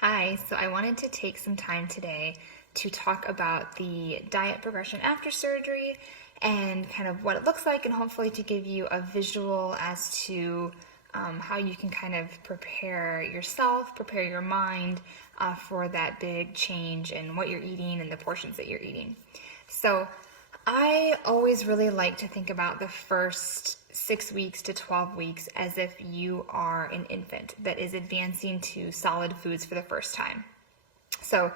Hi, so I wanted to take some time today to talk about the diet progression after surgery and kind of what it looks like, and hopefully to give you a visual as to how you can kind of prepare yourself, prepare your mind for that big change in what you're eating and the portions that you're eating. So I always really like to think about the first 6 weeks to 12 weeks as if you are an infant that is advancing to solid foods for the first time. So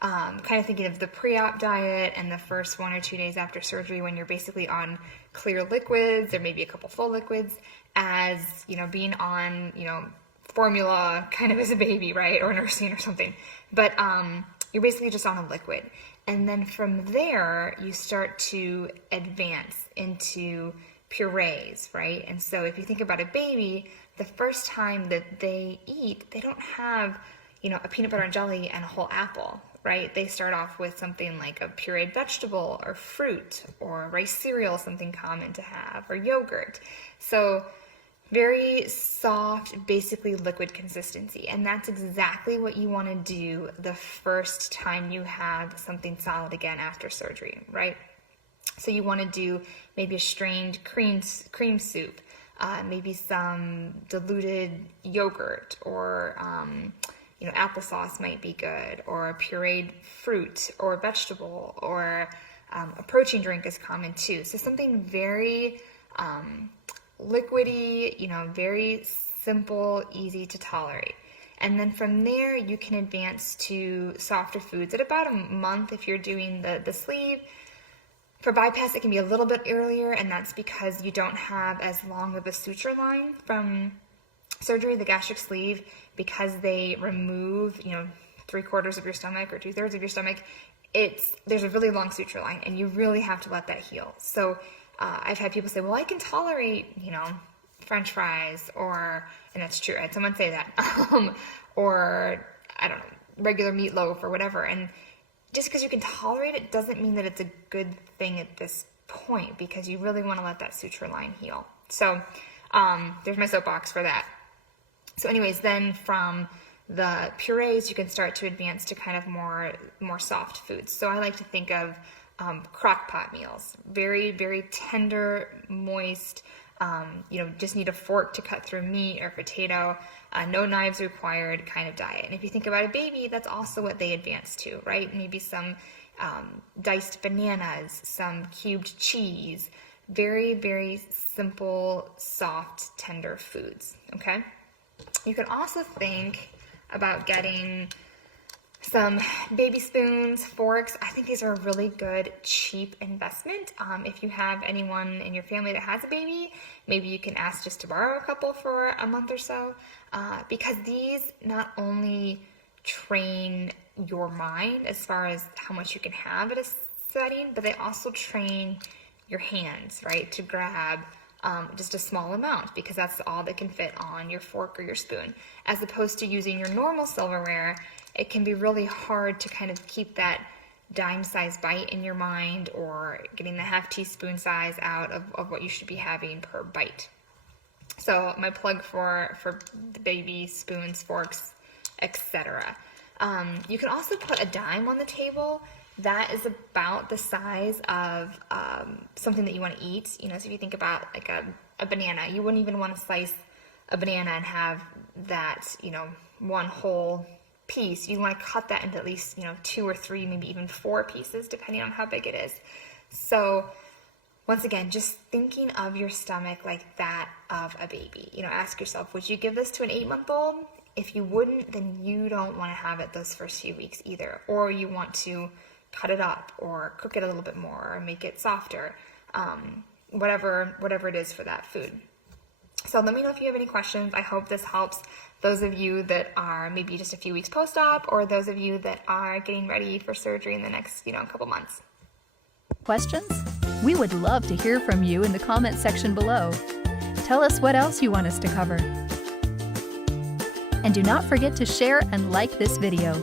kind of thinking of the pre-op diet and the first 1 or 2 days after surgery when you're basically on clear liquids or maybe a couple full liquids as, being on, formula kind of as a baby, right? Or nursing or something. But you're basically just on a liquid. And then from there, you start to advance into purees, right? And so if you think about a baby, the first time that they eat, they don't have, a peanut butter and jelly and a whole apple, right? They start off with something like a pureed vegetable or fruit or rice cereal, something common to have, or yogurt. So very soft, basically liquid consistency. And that's exactly what you want to do the first time you have something solid again after surgery, right? So you want to do maybe a strained cream soup, maybe some diluted yogurt, or applesauce might be good, or a pureed fruit or vegetable, or a protein drink is common too. So something very liquidy, very simple, easy to tolerate. And then from there, you can advance to softer foods at about a month if you're doing the sleeve. For bypass, it can be a little bit earlier, and that's because you don't have as long of a suture line from surgery. The gastric sleeve, because they remove, 3/4 of your stomach or 2/3 of your stomach, there's a really long suture line, and you really have to let that heal. So I've had people say, well, I can tolerate, French fries, and that's true. I had someone say that, or I don't know, regular meatloaf or whatever. And just because you can tolerate it doesn't mean that it's a good thing at this point, because you really want to let that suture line heal. So there's my soapbox for that. So anyways, then from the purees, you can start to advance to kind of more soft foods. So I like to think of crock pot meals, very, very tender, moist, just need a fork to cut through meat or potato, no knives required kind of diet. And if you think about a baby, that's also what they advance to, right? Maybe some diced bananas, some cubed cheese, very, very simple, soft, tender foods, okay? You can also think about getting some baby spoons, forks. I think these are a really good, cheap investment. If you have anyone in your family that has a baby, maybe you can ask just to borrow a couple for a month or so, because these not only train your mind as far as how much you can have at a setting, but they also train your hands, right, to grab just a small amount, because that's all that can fit on your fork or your spoon. As opposed to using your normal silverware, it can be really hard to kind of keep that dime-sized bite in your mind, or getting the half teaspoon size out of what you should be having per bite. So my plug for the baby spoons, forks, etc. You can also put a dime on the table. That is about the size of something that you want to eat. So if you think about like a banana, you wouldn't even want to slice a banana and have that, one whole piece. You want to cut that into at least, 2 or 3, maybe even 4 pieces, depending on how big it is. So once again, just thinking of your stomach like that of a baby. Ask yourself, would you give this to an 8-month-old? If you wouldn't, then you don't want to have it those first few weeks either. Or you want to cut it up or cook it a little bit more or make it softer, whatever it is for that food. So let me know if you have any questions. I hope this helps those of you that are maybe just a few weeks post-op, or those of you that are getting ready for surgery in the next, couple months. Questions? We would love to hear from you in the comment section below. Tell us what else you want us to cover. And do not forget to share and like this video.